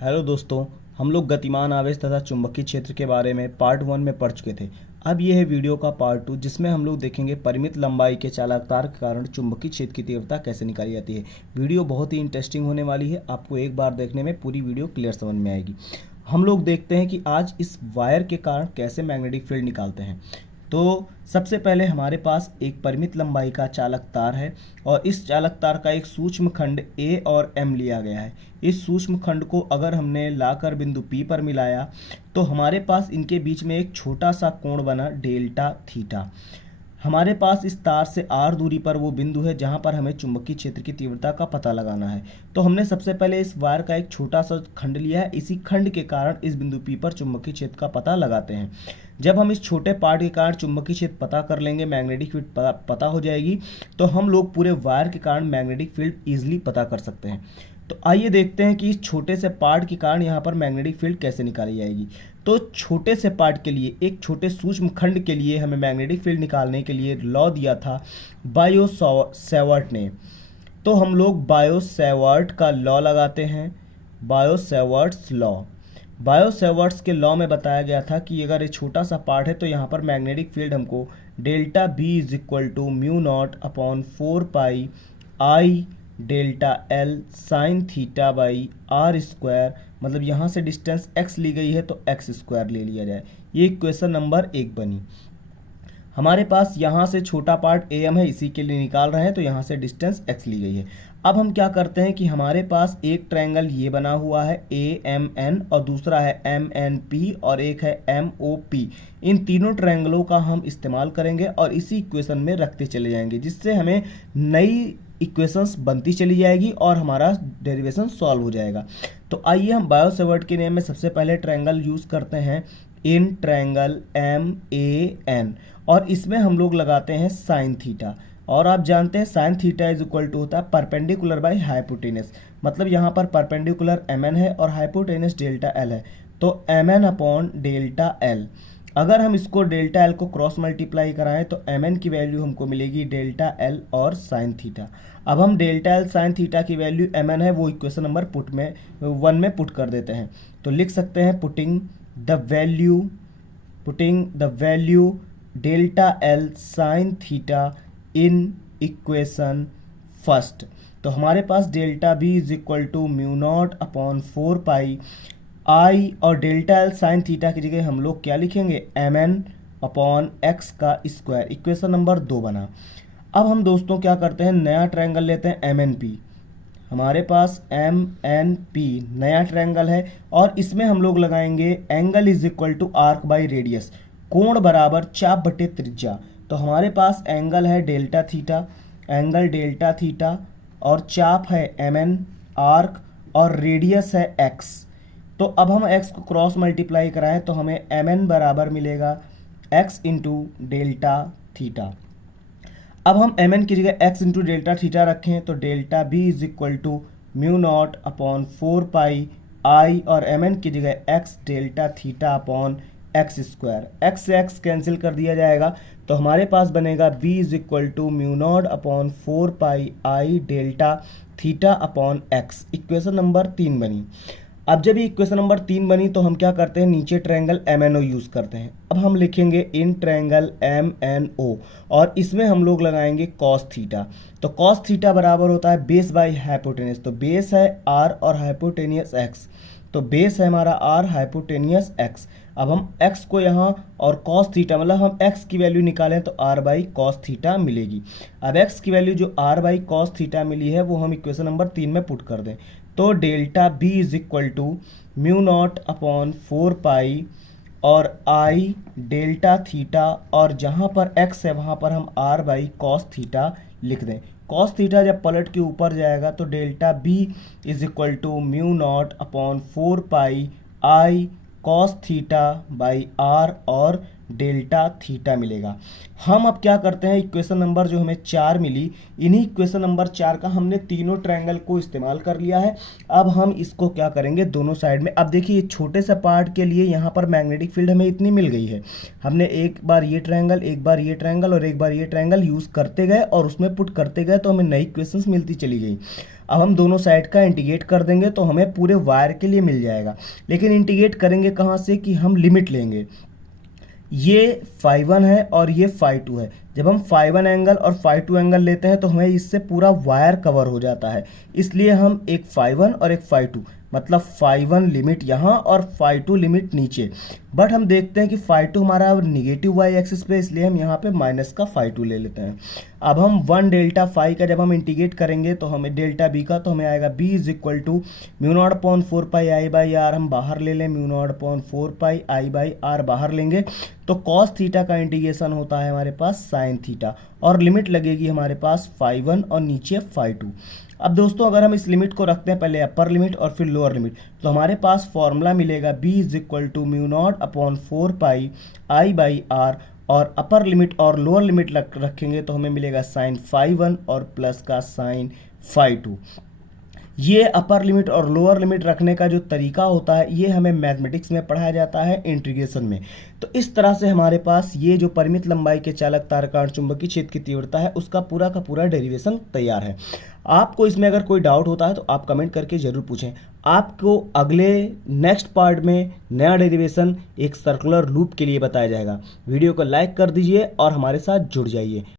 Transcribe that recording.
Hello दोस्तों, हम लोग गतिमान आवेश तथा चुंबकीय क्षेत्र के बारे में पार्ट 1 में पढ़ चुके थे। अब यह है वीडियो का पार्ट 2, जिसमें हम लोग देखेंगे परिमित लंबाई के चालक तार के कारण चुंबकीय क्षेत्र की तीव्रता कैसे निकाली जाती है। वीडियो बहुत ही इंटरेस्टिंग होने वाली है, आपको एक बार देखने में पूरी वीडियो क्लियर समझ में आएगी। हम लोग देखते हैं कि आज इस वायर के कारण कैसे मैग्नेटिक फील्ड निकालते हैं। तो सबसे पहले हमारे पास एक परिमित लंबाई का चालक तार है और इस चालक तार का एक सूक्ष्म खंड ए और एम लिया गया है। इस सूक्ष्म खंड को अगर हमने लाकर बिंदु पी पर मिलाया तो हमारे पास इनके बीच में एक छोटा सा कोण बना डेल्टा थीटा। हमारे पास इस तार से आर दूरी पर वो बिंदु है जहां पर हमें चुंबकीय क्षेत्र की तीव्रता का पता लगाना है। तो हमने सबसे पहले इस वायर का एक छोटा सा खंड लिया है। इसी खंड के कारण इस बिंदु पी पर चुंबकीय क्षेत्र का पता लगाते हैं। जब हम इस छोटे पार्ट के कारण चुंबकीय क्षेत्र पता कर लेंगे, मैग्नेटिक फील्ड पता हो जाएगी, तो हम लोग पूरे वायर के कारण मैग्नेटिक फील्ड ईजिली पता कर सकते हैं। तो आइए देखते हैं कि इस छोटे से पार्ट के कारण यहाँ पर मैग्नेटिक फील्ड कैसे निकाली जाएगी। तो छोटे से पार्ट के लिए, एक छोटे सूक्ष्म खंड के लिए हमें मैग्नेटिक फील्ड निकालने के लिए लॉ दिया था बायो-सैवर्ट ने। तो हम लोग बायो-सैवर्ट का लॉ लगाते हैं, बायो-सैवर्ट्स लॉ। बायो-सैवर्ट्स के लॉ में बताया गया था कि अगर ये छोटा सा पार्ट है तो यहाँ पर मैग्नेटिक फील्ड हमको delta B is equal to mu naught upon 4 pi I delta L sine theta by R square, मतलब यहाँ से डिस्टेंस x ली गई है तो x स्क्वायर ले लिया जाए। ये इक्वेशन नंबर 1 बनी। हमारे पास यहाँ से छोटा पार्ट एम है, इसी के लिए निकाल रहे हैं, तो यहाँ से डिस्टेंस x ली गई है। अब हम क्या करते हैं कि हमारे पास एक ट्रायंगल ये बना हुआ है ए एम एन और दूसरा है एम एन पी और एक है एम ओ पी। इन तीनों ट्रायंगलों का हम इस्तेमाल करेंगे और इसी इक्वेशन में रखते चले जाएंगे, जिससे हमें नई इक्वेशंस बनती चली जाएगी और हमारा डेरिवेशन सॉल्व हो जाएगा। तो आइए हम बायो-सैवर्ट के नियम में सबसे पहले ट्रायंगल यूज़ करते हैं, in triangle M A N, और इसमें हम लोग लगाते हैं साइन थीटा। और आप जानते हैं sine theta is equal to होता है परपेंडिकुलर बाई हाइपोटेनस, मतलब यहाँ पर परपेंडिकुलर एम एन है और हाइपोटेनस डेल्टा एल है, तो M N upon delta L. अगर हम इसको डेल्टा एल को क्रॉस मल्टीप्लाई कराएं तो एम एन की वैल्यू हमको मिलेगी डेल्टा एल और साइन थीटा। अब हम डेल्टा एल साइन थीटा की वैल्यू एम एन है वो इक्वेशन नंबर 1 में पुट कर देते हैं। तो लिख सकते हैं putting the value delta L sine theta in equation first. तो हमारे पास delta B is equal to mu naught upon 4 pi I और डेल्टा एल साइन थीटा की जगह हम लोग क्या लिखेंगे, एम एन अपॉन एक्स का स्क्वायर। इक्वेशन नंबर 2 बना। अब हम दोस्तों क्या करते हैं, नया ट्रायंगल लेते हैं एम एन पी। हमारे पास एम एन पी नया ट्रायंगल है और इसमें हम लोग लगाएंगे angle is equal to arc by radius, कोण बराबर चाप बटे त्रिज्या। तो हमारे पास एंगल है delta theta, angle delta theta, और चाप है एम एन, आर्क, और रेडियस है एक्स। तो अब हम x को क्रॉस मल्टीप्लाई कराएं तो हमें एम एन बराबर मिलेगा x इंटू डेल्टा थीटा। अब हम एम एन की जगह x इंटू डेल्टा थीटा रखें तो delta B is equal to mu naught upon 4 pi I और एम एन की जगह x delta theta upon x square. X से एक्स कैंसिल कर दिया जाएगा तो हमारे पास बनेगा b is equal to mu naught upon 4 pi I delta theta upon x। Equation number 3 बनी। अब जब ये इक्वेशन नंबर 3 बनी तो हम क्या करते हैं, नीचे triangle M N O use करते हैं। अब हम लिखेंगे in triangle M N O और इसमें हम लोग लगाएंगे कॉस थीटा। तो कॉस थीटा बराबर होता है बेस बाई हाइपोटेनियस। तो बेस है आर और हाइपोटेनियस एक्स, तो बेस है हमारा आर, हाइपोटेनियस एक्स। अब हम x को यहाँ और कॉस थीटा, मतलब हम x की वैल्यू निकालें तो r बाई कॉस थीटा मिलेगी। अब x की वैल्यू जो r बाई कॉस थीटा मिली है वो हम इक्वेशन नंबर 3 में पुट कर दें। तो delta b is equal to mu naught upon 4 pi और i डेल्टा थीटा, और जहाँ पर x है वहाँ पर हम r बाई कॉस थीटा लिख दें। कॉस थीटा जब पलट के ऊपर जाएगा तो delta b is equal to mu naught upon 4 pi I cos theta by R और डेल्टा थीटा मिलेगा। हम अब क्या करते हैं, इक्वेशन नंबर जो हमें 4 मिली, इन्हीं इक्वेशन नंबर 4 का हमने तीनों ट्रायंगल को इस्तेमाल कर लिया है। अब हम इसको क्या करेंगे, दोनों साइड में। अब देखिए छोटे से पार्ट के लिए यहाँ पर मैग्नेटिक फील्ड हमें इतनी मिल गई है। हमने एक बार ये ट्रायंगल, एक बार ये ट्रायंगल और एक बार ये ट्रायंगल यूज़ करते गए और उसमें पुट करते गए तो हमें नई इक्वेशंस मिलती चली गई। अब हम दोनों साइड का इंटीग्रेट कर देंगे तो हमें पूरे वायर के लिए मिल जाएगा। लेकिन इंटीग्रेट करेंगे कहाँ से कि हम लिमिट लेंगे, ये φ1 है और ये φ2 है। जब हम φ1 एंगल और φ2 एंगल लेते हैं तो हमें इससे पूरा वायर कवर हो जाता है, इसलिए हम एक φ1 और एक φ2, मतलब φ1 लिमिट यहाँ और φ2 लिमिट नीचे। बट हम देखते हैं कि φ2 हमारा निगेटिव वाई एक्सिस पे, इसलिए हम यहाँ पे माइनस का φ2 ले लेते हैं। अब हम 1 डेल्टा फाई का जब हम इंटीग्रेट करेंगे तो हमें डेल्टा बी का, तो हमें आएगा b is equal to μ0/4πi/r, हम बाहर ले लें μ0/4πi/r बाहर लेंगे तो cos थीटा का इंटीग्रेशन होता है हमारे पास sin थीटा, और लिमिट लगेगी हमारे पास φ1 और नीचे φ2। अब दोस्तों अगर हम इस लिमिट को रखते हैं पहले अपर लिमिट और फिर लोअर लिमिट, तो हमारे पास फॉर्मूला मिलेगा b is equal to μ0/4πi/r, और अपर लिमिट और लोअर लिमिट रखेंगे तो हमें मिलेगा sin φ1 और प्लस का sin φ2। ये अपर लिमिट और लोअर लिमिट रखने का जो तरीका होता है ये हमें मैथमेटिक्स में पढ़ाया जाता है इंटीग्रेशन में। तो इस तरह से हमारे पास ये जो परिमित लंबाई के चालक तार का चुंबकीय क्षेत्र की तीव्रता है उसका पूरा का पूरा डेरिवेशन तैयार है। आपको इसमें अगर कोई डाउट होता है तो आप कमेंट करके ज़रूर पूछें। आपको अगले नेक्स्ट पार्ट में नया डेरिवेशन एक सर्कुलर लूप के लिए बताया जाएगा। वीडियो को लाइक कर दीजिए और हमारे साथ जुड़ जाइए।